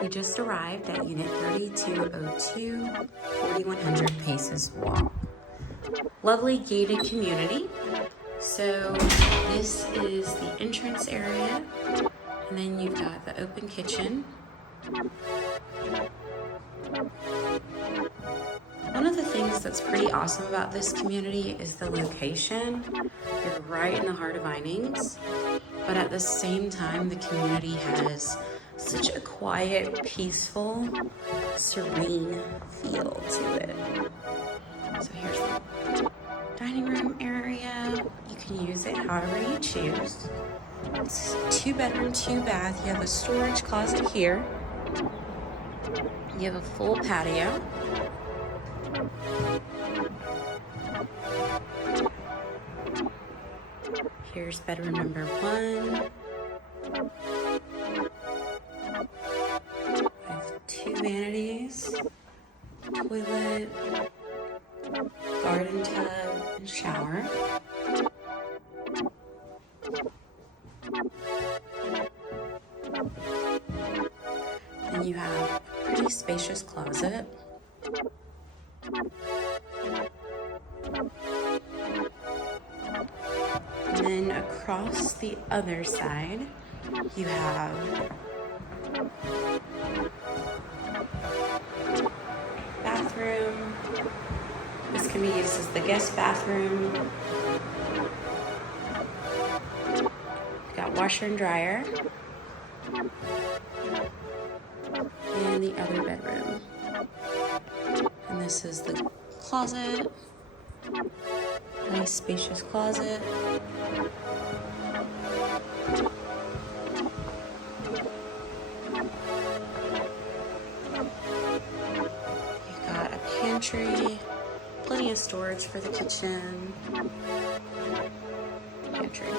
We just arrived at Unit 3202, 4100 Paces Walk. Lovely gated community. So this is the entrance area, and then you've got the open kitchen. One of the things that's pretty awesome about this community is the location. You're right in the heart of Vinings, but at the same time, the community has such a quiet, peaceful, serene feel to it. So here's the dining room area. You can use it however you choose. It's 2-bedroom, 2-bath. You have a storage closet here. You have a full patio. Here's bedroom number 1. I have 2 vanities, toilet, garden tub, and shower. Then you have a pretty spacious closet. And then across the other side, you have bathroom. This can be used as the guest bathroom. You've got washer and dryer. And the other bedroom. And this is the closet. Nice spacious closet. You've got a pantry, plenty of storage for the kitchen. Pantry.